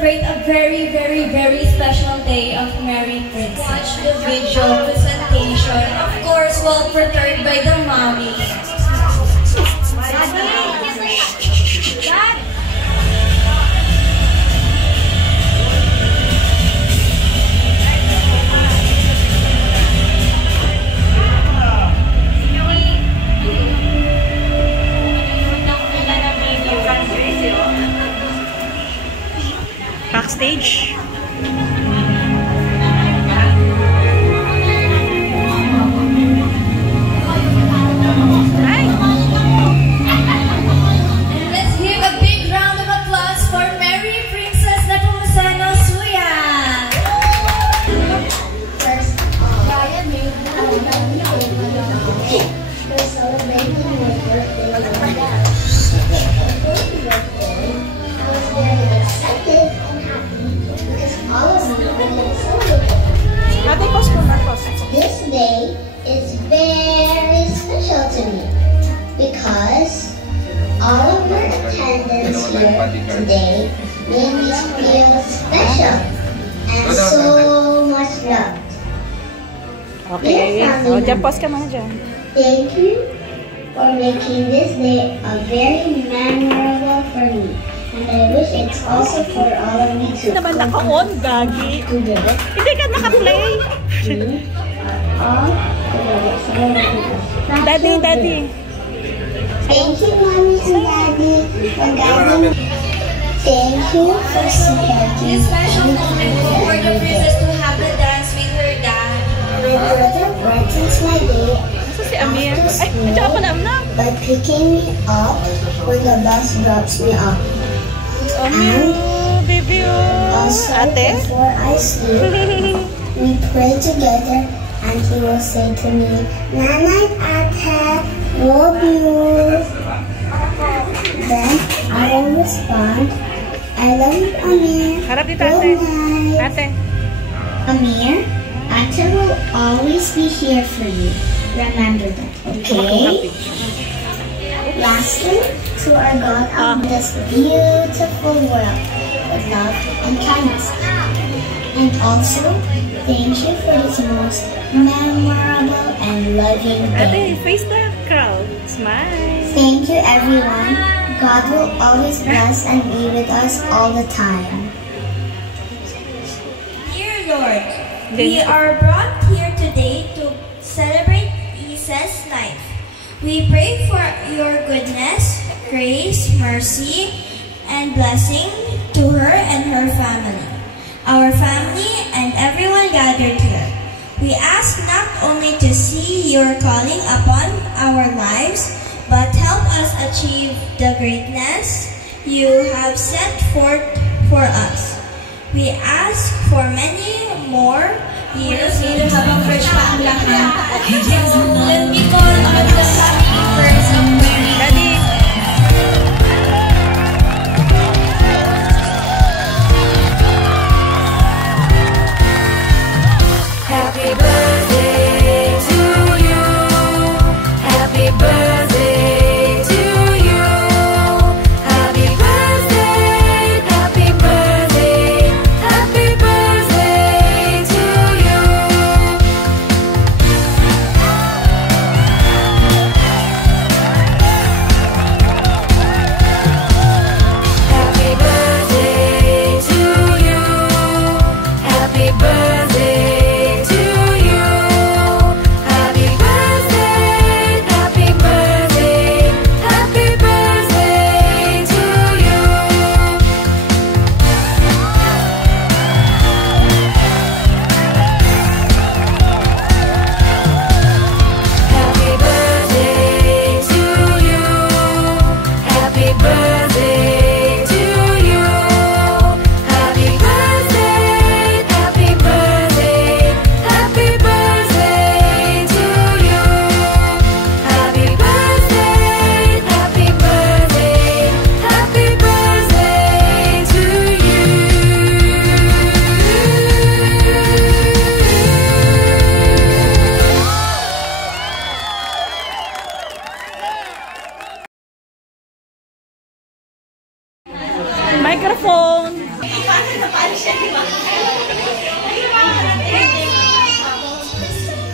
celebrate a very, very, very special day of Mary Princess. Watch the video presentation, of course, well prepared by the mommy. Backstage. Let's give a big round of applause for Mary Princess Nepomuceno Suya. First, Ryan made we're celebrating her birthday with my dad. I was very excited and happy because all of you are celebrating. This day is very special to me because all of your attendance here today made me feel special and so much love. Okay. O, dyan, pause ka muna dyan. Thank you for making this day a very memorable for me. And I wish it's also for all of you to Naman naka-on, gagi. Hindi ka naka-play. Daddy, daddy. Thank you, Mommy and Daddy, for guiding me. Thank you for supporting This special moment for the princess to have a dance with her dad. My brother brightens my day Asa si Amir? Ay, tsaka pala Amna. by picking me up when the bus drops me off. Amir, baby. Also, Ate? before I sleep, we pray together and he will say to me, "Nanay, Ate, love you." Then I will respond, "I love you, Amir. Harap dito, Good ate. night." Ate. Amir, Ate will always be here for you. Remember that, okay? Lastly, to our God of this beautiful world with love and kindness. And also, thank you for this most memorable and loving Ate, day. face the crowd. Smile. Thank you, everyone. God will always bless and be with us all the time. Dear Lord, we are brought here today to celebrate Isa's life. We pray for your goodness, grace, mercy, and blessing to her and her family, our family, and everyone gathered here. We ask not only to see your calling upon our lives, but help us achieve the greatness you have set forth for us. We ask for many more years. Habang fresh pa ang lahat. Let me call on the happy first of Mary. Daddy. Happy birthday to you. Happy birthday to you. Happy birthday, happy birthday, happy birthday to you.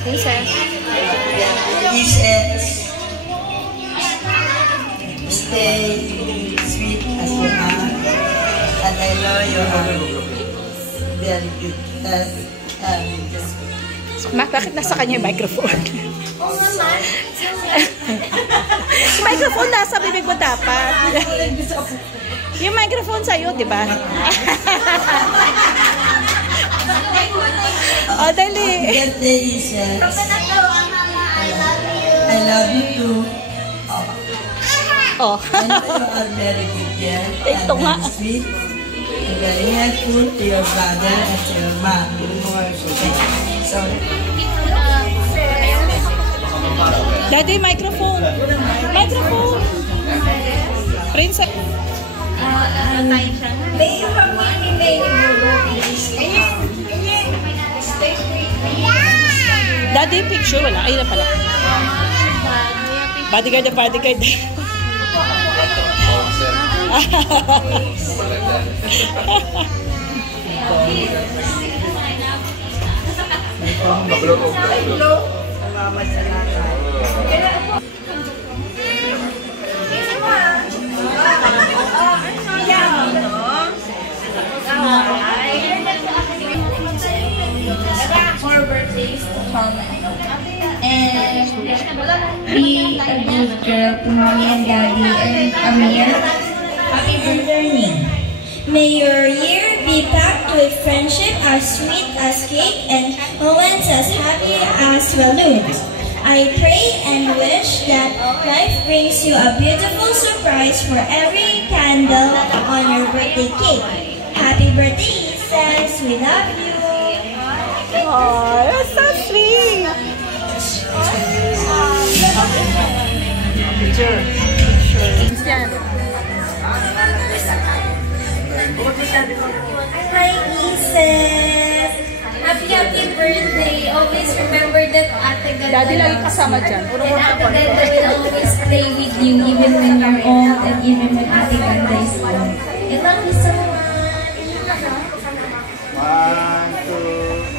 Princess. Princess. Stay sweet as you are. And I know you are very good. Bakit nasa kanya yung microphone? Yung microphone nasa bibig mo dapat. Yung microphone sa'yo, di ba? Oh, dali. Birthday is I love you too. Oh. I know you are very good girl. Ito nga. And sweet. And very helpful to your brother and to your mom. So, Daddy, microphone. Microphone. Princess. May you have money, may you go, please. Daddy, picture. Wala. Ayun na pala. Bodyguard na bodyguard. For birthdays to come and be a good girl to mommy and daddy and Amir. Happy birthday. May your year be packed with friendship as sweet as cake and moments as happy as balloons. I pray and wish that life brings you a beautiful surprise for every candle on your birthday cake. Happy birthday, Ises. We love you. Oh, that's so sweet. picture. Hi, Ises. Happy birthday. Always remember that Ate Ganda. Daddy lagi kasama dyan. And Ate Ganda will always play with you even when you're old and even when Ate Ganda is young. And love you so much. 1, 2.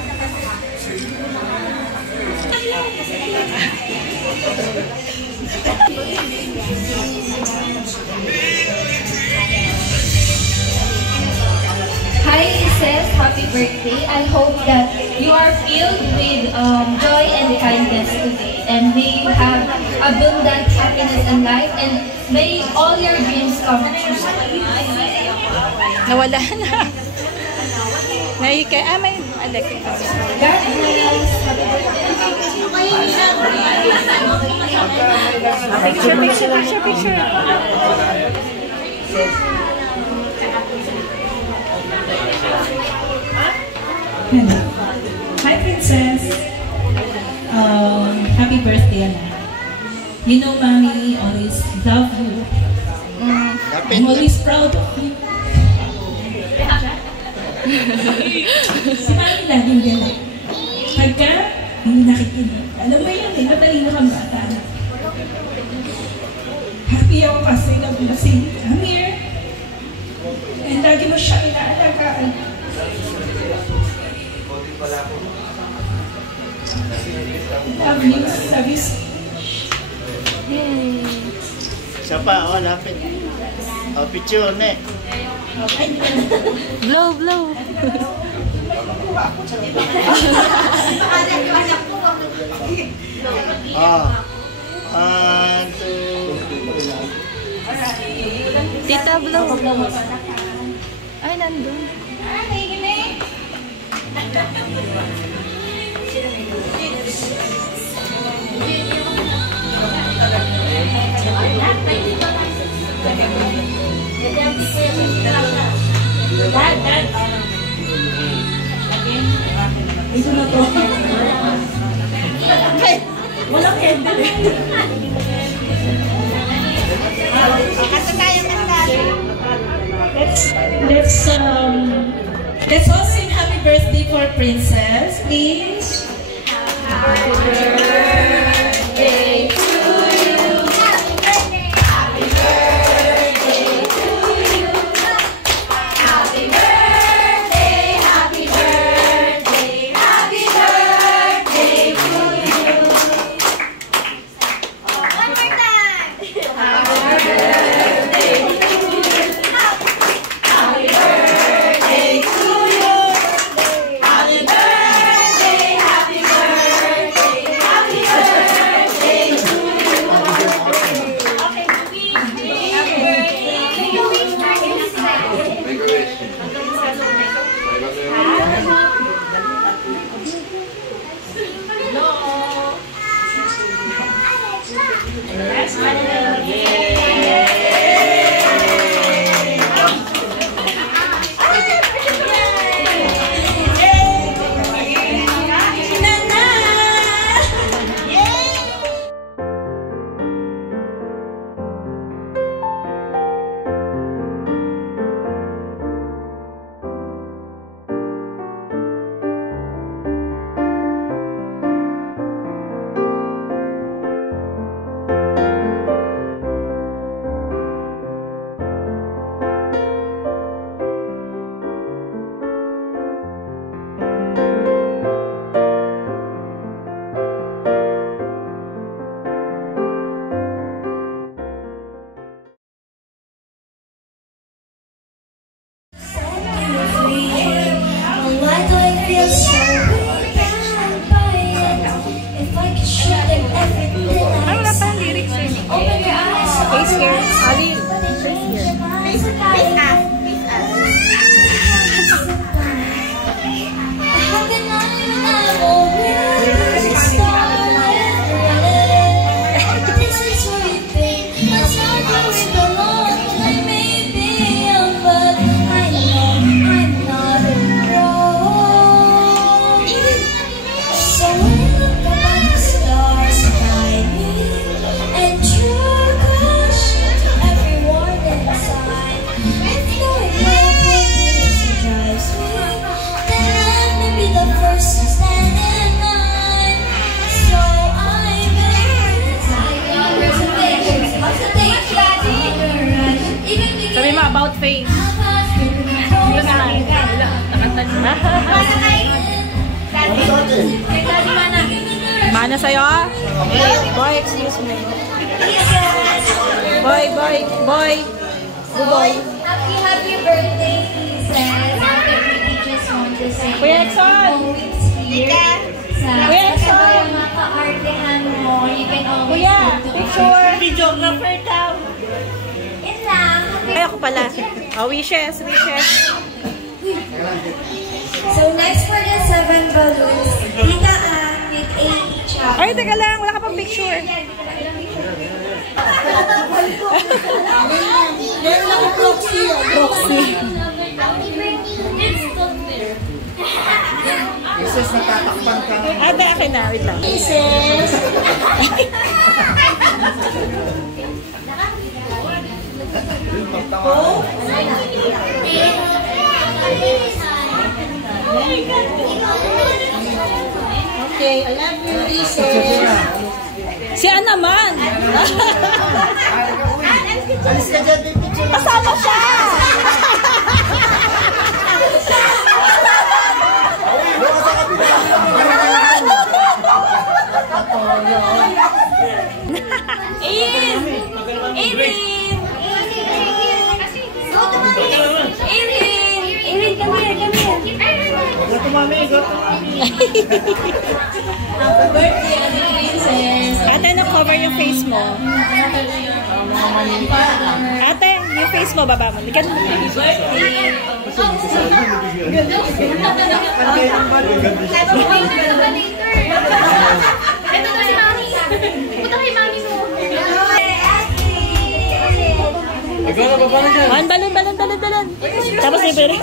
Hi, Ises. Happy birthday. I hope that you are filled with joy and kindness today. And may you have abundant happiness in life. And may all your dreams come true. Nawala na. May electric. God bless. Picture. Hello. Hi, Princess. Happy birthday, Anna. You know, Mommy always love you. I'm always proud of you. Si Mami laging gala. Pagka hindi nakikinig. Alam mo yun matalino kang bata. Happy ako kasi nabula si Amir. And lagi mo siya inaalagaan. Love you. Love you. Siya pa, lapit. Picture, ne. Blow. And Tita, blow. Ay, nandun. Ito na to. Walang candle. Let's all sing happy birthday for Princess, please. Happy birthday to you. Happy birthday. Happy birthday to you. Happy birthday. Happy birthday. Happy birthday to you. here. Ali, face here. Sabi mo about faith. Mana sa'yo? Boy, excuse me. Boy. Boy. Happy birthday, Princess. I just want to say Kuya Exxon! Kuya Exxon! maka-artehan mo, you can always Kuya, go to picture! Videographer daw. Yun lang. Ay, ako pala. Oh, wishes. So next for the 7 balloons, Tita Ann with 8 each. Ay, teka lang. Wala ka pang picture. Proxy. Isis, natatakpan ka. Ate, akin na. Wait lang. Okay, I love you, Isis. Siya naman. Alis ka dyan, picture. Kasama siya. Erin, come here. Go to mami. Happy birthday, Princess. Ate, na-cover yung face mo. Ate, yung face mo, baba mo. Likan mo. Ito na si Mami. Punta kay Mami mo. Balon. Tapos may pera.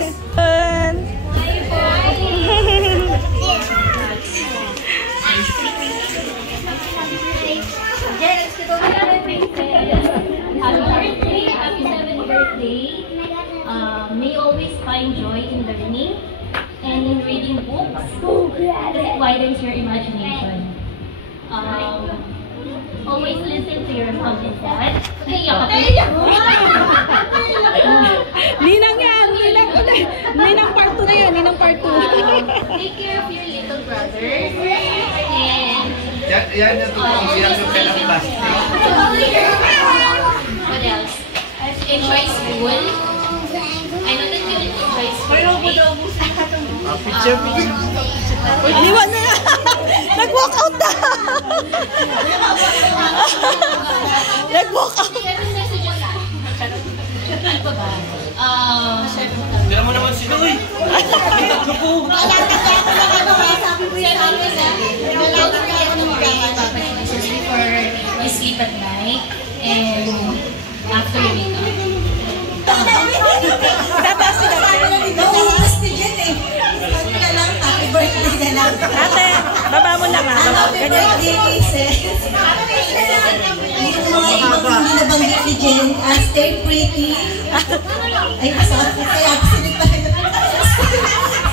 Happy 7th birthday. May you always find joy in learning and in reading books. It widens your imagination. Always listen to your mom and dad. Ninang yan! Ninang part 2 na yan. Ninang part 2. Take care of your little brother. And Yan yung plastic. what else? Enjoy school. I know that you enjoy school. Picture. Iniwan na yan! Nag-walk out na! Nag-walk out! Tira mo naman si Noy. Before you sleep at night and after you wake up. Tataas sila. Ate, baba mo lang ha. Ganyan. Hindi nabanggit ni Jen. Stay pretty. Ay, masarap na kaya. Pisilip tayo.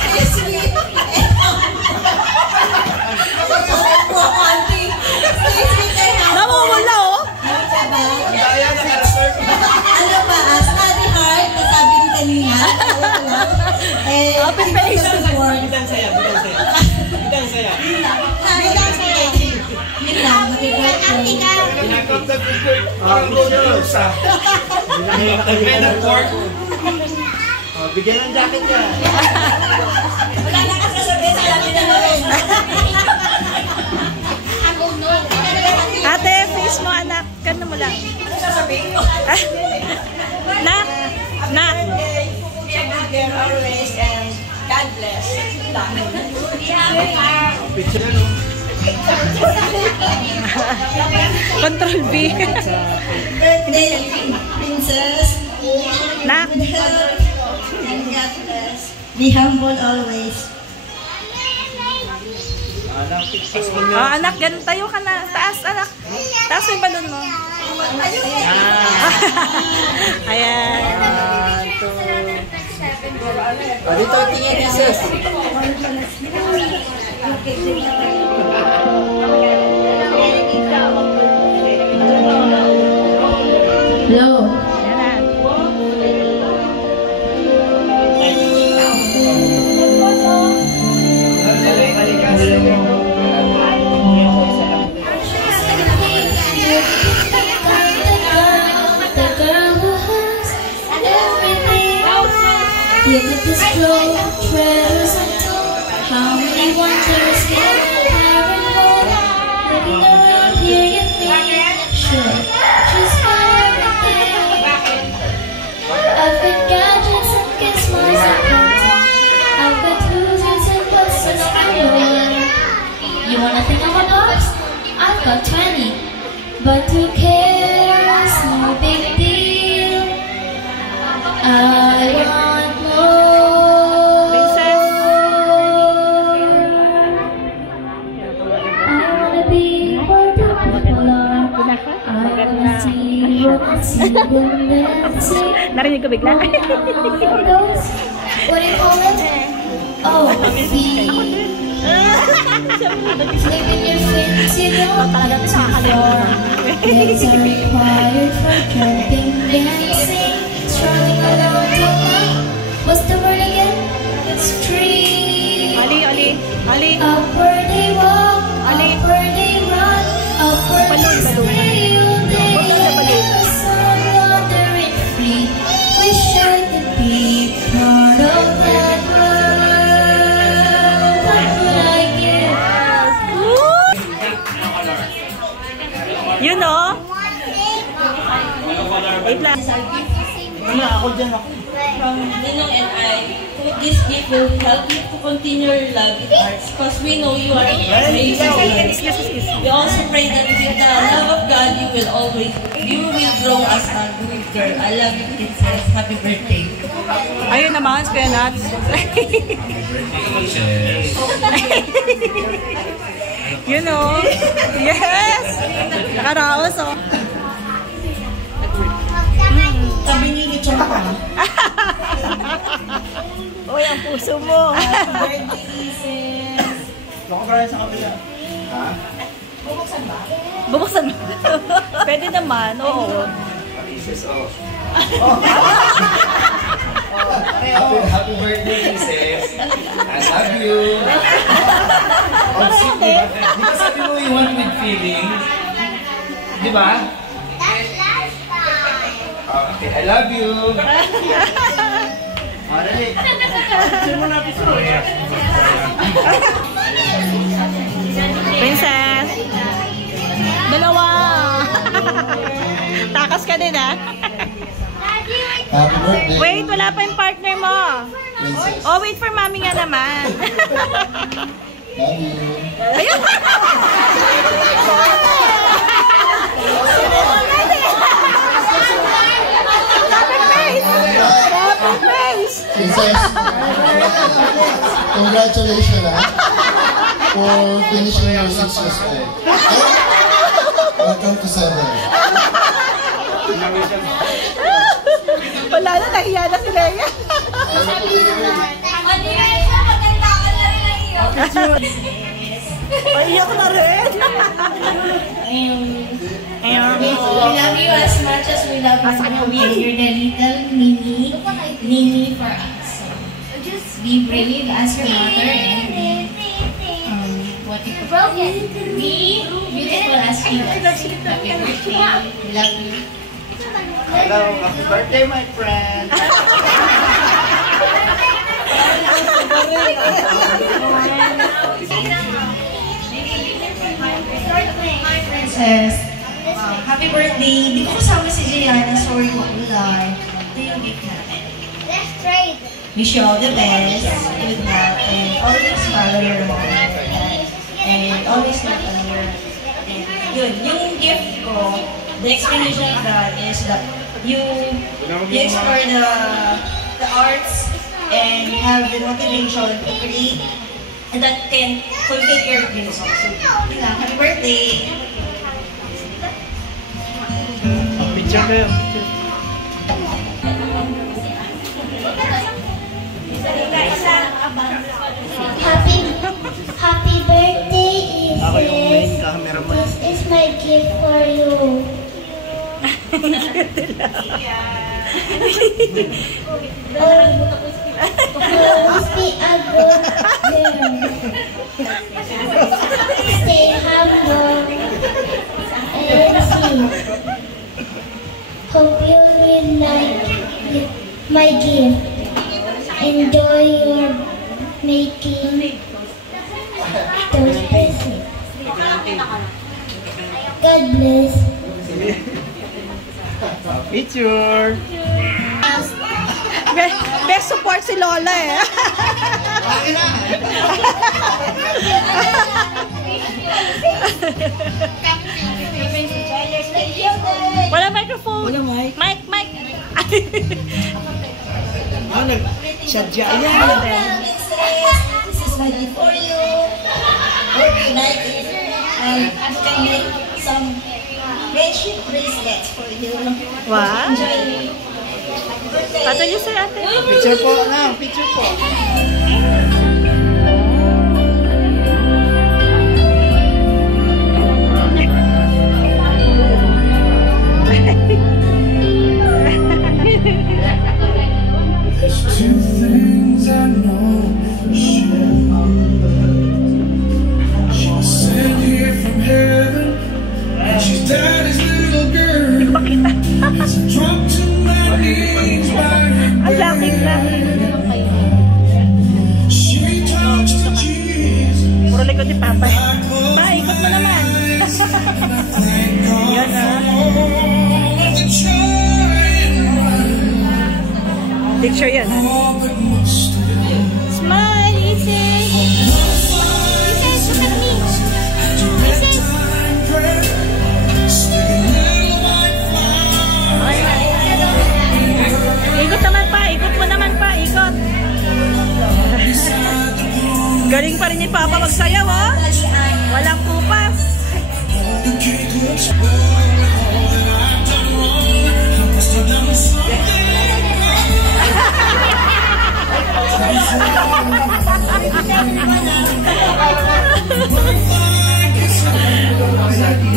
Stay sweet. Stay sweet and happy. Namumula oh. Ano ba? Study hard. Nasabi ni kanina. Open face. Bidang saya. Yun lang. Pinakap na picture. Ang rosa. Men of pork. Bigyan ng jacket niya. Wala na kasasabi sa lamin na rin. Ate, face mo anak. Ganda mo lang. Ano sasabihin mo? Nak! Nak! There always and God bless. Control B. Birthday, Princess. Nak! Good health and God bless. Be humble always. Oh, anak, ganun tayo ka na. Taas, anak. Taas yung balon mo. Ayan. Dito, tingin niya, sis. Hello. Ayan. Look at this glow, treasures untold. How many wonders can parallel? Looking around here, you think, sure, she's got everything. I've got gadgets and gizmos and plenty. I've got hoosies and buses galore. You wanna think of a box? I've got 20. But who cares? No big deal. I want more. Princess. I wanna be where the people are. I wanna see what single men see. Narinig ko bigla. Those, what do you call it? Oh, be. Living your fins, you don't have to perform. Legs are required for jumping, dancing, strolling along the line. What's the word again? Street. Ali. Upward they walk, Ali. upward they run, upward they stay all day in the sun, wandering free. Wish I could be part of that world. What would I give? You know? Wait lang. From Ninong and I, hope this gift will help you to continue your love with arts because we know you are amazing. We also pray that with the love of God, you will grow as a good girl. I love you, Princess. Happy birthday. Ayun naman, Kuya Nats. You know? Yes! Nakaraos, oh. Sabi niyo ni Chong ka. Uy, ang puso mo. Happy birthday, Isis. Bubuksan mo. Pwede naman, oo. Happy birthday, sis. I love you. Di ba sabi mo you want with feeling? Di ba? Okay, I love you. Dali. Princess. Dalawa. Takas ka din, ha? Happy birthday, Wait, wala pa yung partner mo. Princess. Oh, wait for mami nga naman. Love you. Ayun. Princess, congratulations for finishing your 6 years old. Welcome to 7. Wala na, nahiya na si Leia. Iyak na rin. We love you as much as we love you. You're the little Mini for us. So just be brave as your mother and what you be beautiful as you are. Happy birthday. We love you. Hello, happy birthday, my friend. Princess, Happy birthday! Di ko kasama si Gianna. Sorry, makulay. Ito yung gift natin. Let's trade. Wish you all the best, good luck, and always follow your mom. And always look on your... And yun, yung gift ko, the explanation of that is that you explore the arts and have the motivation to create, and that can fulfill your dreams also. Yun lang, happy birthday! Picture kayo. Happy birthday, Ako yung main Isis. cameraman. This is my gift for you. Always be a good girl. Stay humble and sweet. Hope you will like my gift. Enjoy your making those presents. God bless. Picture! Best support si Lola eh. Wala microphone. Wala mic. Mic. Ano? Sadya. Ayan. This is my gift for you. Hope you like it. And I can make some friendship bracelets for you. Wow. Enjoy. Pato niyo sir ate. Picture po na, picture po. Two things I know for sure. She was sent here from heaven, and she's daddy's little girl. As I drop to my knees by her bed, she talks to Jesus. Puro likod ni Papa. I close Pa, ikot mo naman. my eyes, and I thank God Yan ah. for all the joy in my life. Picture yan. All but most of it. Smile, Isis. Isis, look at me. Isis. Ikot naman pa. Ikot mo naman pa. Ikot. Galing pa rin ni Papa magsayaw, oh. Walang kupas.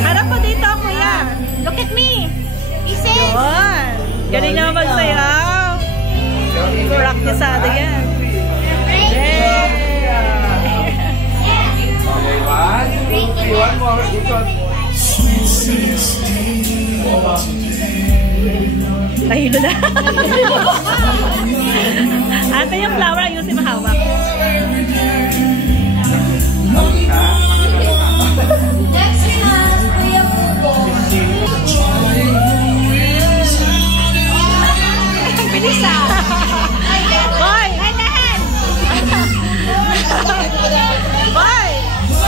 Harap po dito, kuya. Look at me. Isis. Yun. Galing naman magsayaw. Praktisado yan. Yeah. One more, ikot. Nahilo na. Ate yung flower, ayusin mahawak. Next we have Kuya Bubo. Bilis ah. Boy! Boy!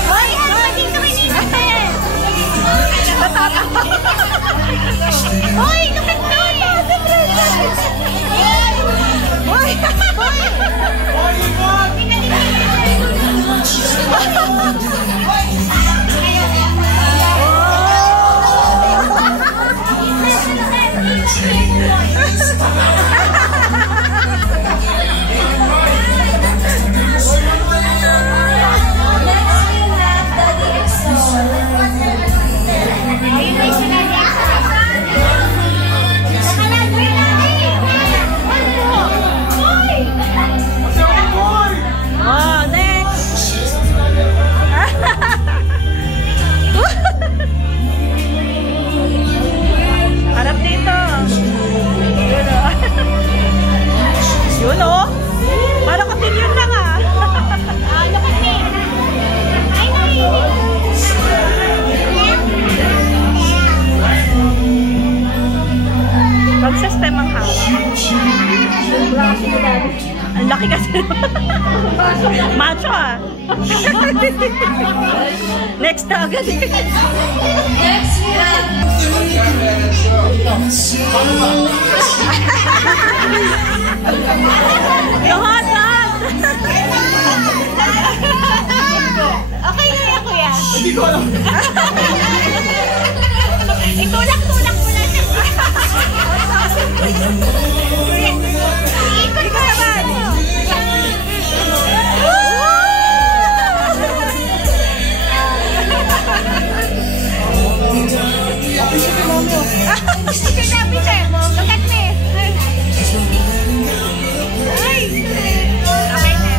Boy! Maging kami ni Isis! Natatawa. Boy! Look at me! Boy! Oh, next! Macho ah. Next na agad. Next we have yung hot dog. Okay na yan, kuya. Hindi ko alam. Itulak mo lang siya. Ikot ka naman. Picture. Look at me. Ay. Okay na.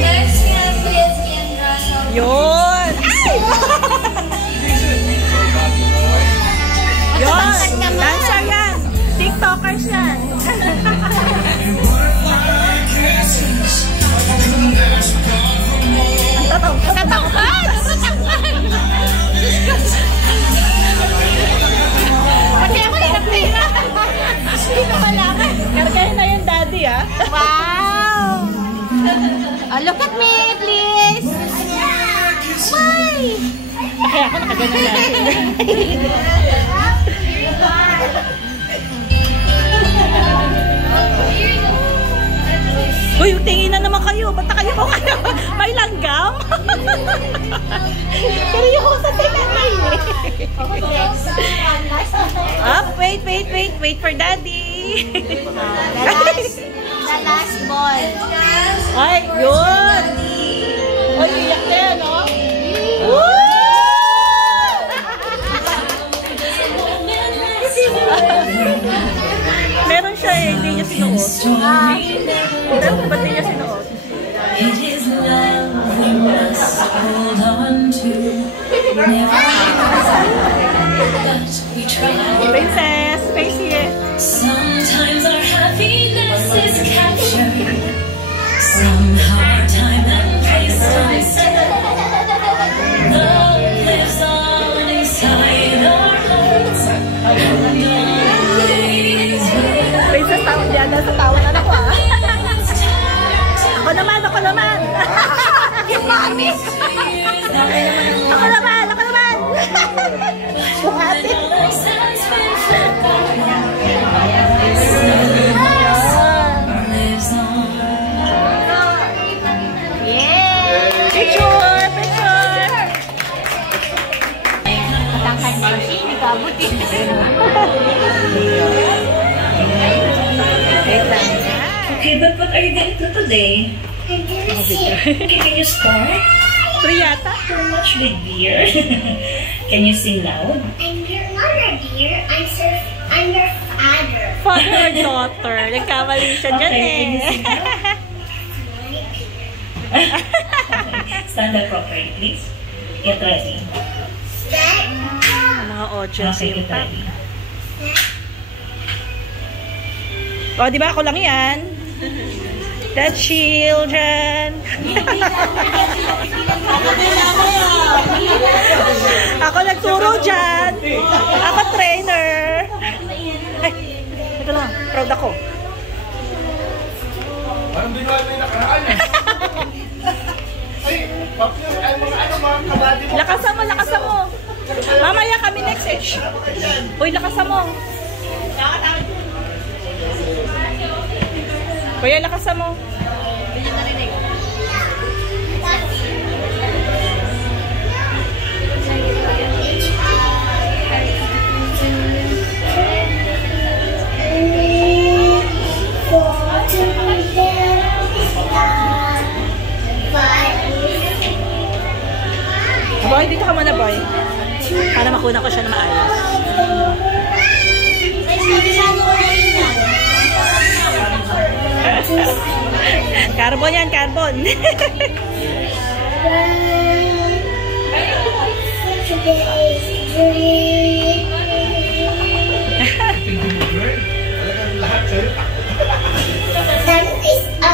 next we have Leslie and Russell. Yun. Ay! Yun. Dancer yan. TikTokers yan. Tatangkad! Pati ako hirap na hirap. Hindi ko malaman. Kargahin na yung daddy ah. Wow! Look at me, please! Why? Kaya ako nakaganon natin. Uy, tingin na naman kayo. Ba't kayo ko kayo? May langgam? Pero yung sa tingin na Up, wait for daddy. The last ball. Ay, yun. Uy, iyak na yan, no? Woo! Meron siya eh, hindi niya sinuot. Pero ba't hindi niya sinuot? It is love we must hold on to. Never but we try. Princess, face here. Sometimes our happiness is captured. Somehow our time and place don't set. Love lives on inside our hearts. Princess, tawag diyan sa tawan anak ko ah. Ako naman. Yung mami. Ako naman. Buhatin. Yeah. Picture. Matangkad na siya, hindi ka abuti. Okay, but what are you going to do today? I'm gonna sing. Okay, can you start? 3 yata. Too much with beer. Can you sing loud? I'm your mother, dear. I'm your father. Father or daughter. Nagkamali siya dyan Okay, can you eh. sing loud? Okay, stand up properly, please. Get ready. Set. Mga audience Okay, yung get pa. ready. O, di ba? Ako lang yan. The children. Ako nagturo dyan. Ako trainer. Ay, ito lang. Proud ako. Parang binuhay mo yung nakaraan eh. Ay, mga kabady mo. Lakasan mo. Mamaya kami next eh. Uy, lakasan mo. Kuya, lakasan mo. Boy, dito ka muna, boy. Para makuna ko siya na maayos. Carbon yan, carbon. That is a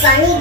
funny